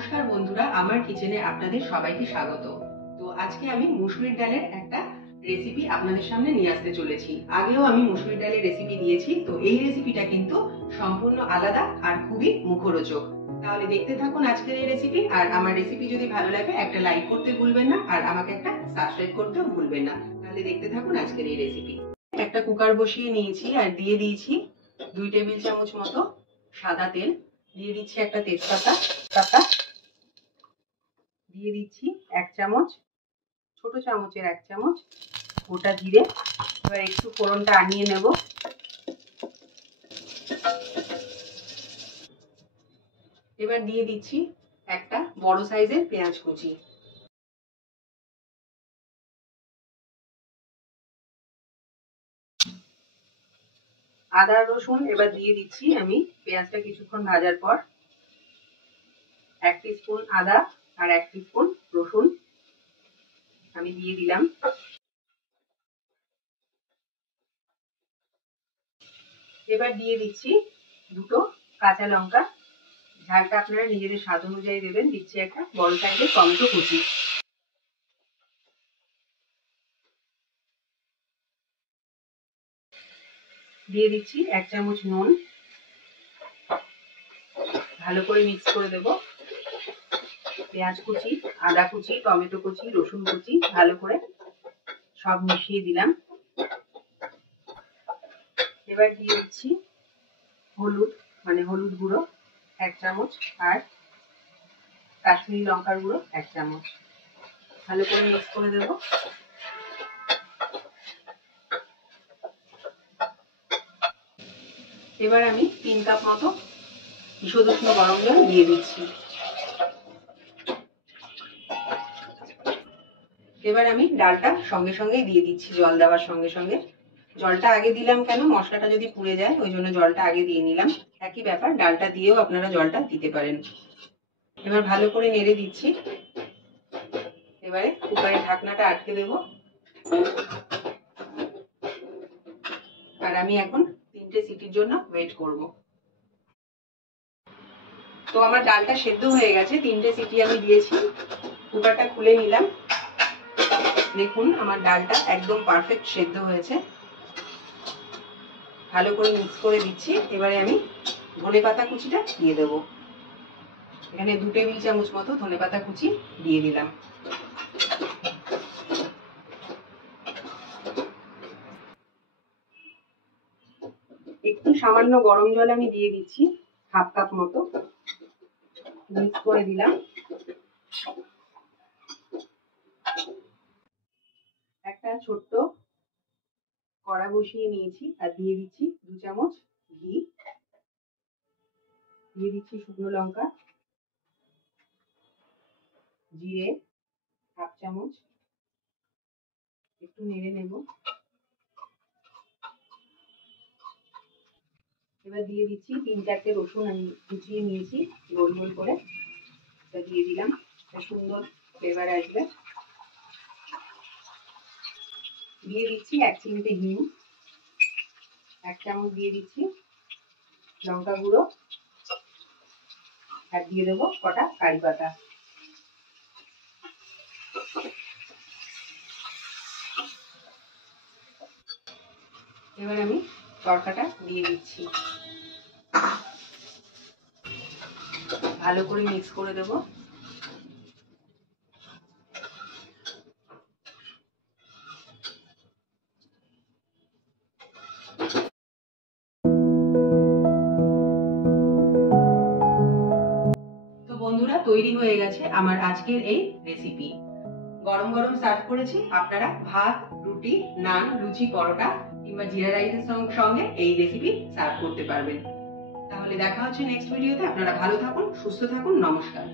নমস্কার বন্ধুরা, আমার কিচেনে আপনাদের সবাইকে স্বাগত। তো আজকে আমি মুসুরির ডালের একটা রেসিপি আপনাদের সামনে নিয়ে আসতে চলেছি। আগেও আমি মুসুরির ডালের রেসিপি দিয়েছি, তো এই রেসিপিটা কিন্তু সম্পূর্ণ আলাদা আর খুবই মুখরোচক। তাহলে দেখতে থাকুন আজকের এই রেসিপি। আর আমার রেসিপি যদি ভালো লাগে একটা লাইক করতে ভুলবেন না, আর আমাকে একটা সাবস্ক্রাইব করতেও ভুলবেন না। তাহলে দেখতে থাকুন আজকের এই রেসিপি। একটা কুকার বসিয়ে নিয়েছি আর দিয়ে দিয়েছি 2 টেবিল চামচ মতো সাদা তেল। দিয়ে দিচ্ছি একটা তেজপাতা, দিয়ে দিচ্ছি 1 চামচ, ছোট চামচের 1 চামচ গোটা জিরে। এবার একটু ফোড়নটা আনিয়ে নেব। এবার দিয়ে দিচ্ছি একটা বড় সাইজের পেঁয়াজ কুচি। আদা রসুন এবার দিয়ে দিচ্ছি আমি পেঁয়াজটা কিছুক্ষণ ভাজার পর। 1 টিস্পুন আদা আর 1 টিস্পুন রসুন আমি দিয়ে দিলাম। এবার দিয়ে দিচ্ছি 2টো কাঁচা লঙ্কা, ঝালটা আপনারা নিজেদের স্বাদ অনুযায়ী দেবেন। দিচ্ছি একটা বড় সাইজের টমেটো কুচি। দিয়ে দিচ্ছি 1 চামচ নুন। ভালো করে মিক্স করে দেব। পেঁয়াজ কুচি, আদা কুচি, টমেটো কুচি, রসুন কুচি ভালো করে সব মিশিয়ে দিলাম। এবার দিয়ে দিচ্ছি হলুদ, হলুদ গুঁড়ো 1 চামচ আর কাশ্মীরি লঙ্কার গুঁড়ো 1 চামচ। ভালো করে মিক্স করে দেব। এবার আমি 3 কাপ মতো ঈষদ উষ্ণ গরম জল দিয়ে দিচ্ছি। এবার আমি ডালটা সঙ্গে সঙ্গেই দিয়ে দিচ্ছি। জল দেওয়ার সঙ্গে সঙ্গে, জলটা আগে দিলাম কেন, মশলাটা যদি পুড়ে যায় ওই জন্য জলটা আগে দিয়ে নিলাম। একই ব্যাপার, ডালটা দিয়েও আপনারা জলটা দিতে পারেন। এবার ভালো করে নেড়ে দিচ্ছি। এবারে কুকারের ঢাকনাটা আটকে দেব। আর আমি এখন 3টে সিটির জন্য ওয়েট করব। তো আমার ডালটা সেদ্ধ হয়ে গেছে, 3টে সিটি আমি দিয়েছি। কুকারটা খুলে নিলাম। দেখুন আমার ডালটা একদম পারফেক্ট সেদ্ধ হয়েছে। ভালো করে মিক্স করে দিচ্ছি। এবারে আমি ধনেপাতা কুচিটা দিয়ে দেবো। এখানে 2 টেবিল চামচ মতো ধনেপাতা কুচি দিয়ে দিলাম। একটু সামান্য গরম জল আমি দিয়ে দিচ্ছি, 1/2 কাপ মতো। মিক্স করে দিলাম। একটা ছোট্ট কড়া বসিয়ে নিয়েছি আর দিয়ে দিচ্ছি 2 চামচ ঘি। দিয়ে দিচ্ছি শুকনো লঙ্কা, জিরে 1/2 চামচ। একটু নেড়ে নেব। এবার দিয়ে দিচ্ছি 3-4টে রসুন আমি কুচিয়ে নিয়েছি গোল গোল করে, এটা দিয়ে দিলাম। একটা সুন্দর ফ্লেভার আসবে। দিয়ে দিচ্ছি 1 চিমটে হিং, 1 চামচ দিয়ে দিচ্ছি লঙ্কা গুঁড়ো, আর দিয়ে দেবো কটা কারি পাতা। এবার আমি তড়কাটা দিয়ে দিচ্ছি। ভালো করে মিক্স করে দেব। তো বন্ধুরা, তৈরি হয়ে গেছে আমার আজকের এই রেসিপি। গরম গরম সার্ভ করেছি। আপনারা ভাত, রুটি, নান, লুচি, পরোটা কিংবা জিরা রাইসের সঙ্গে এই রেসিপি সার্ভ করতে পারবেন। তাহলে দেখা হচ্ছে নেক্সট ভিডিওতে। আপনারা ভালো থাকুন, সুস্থ থাকুন। নমস্কার।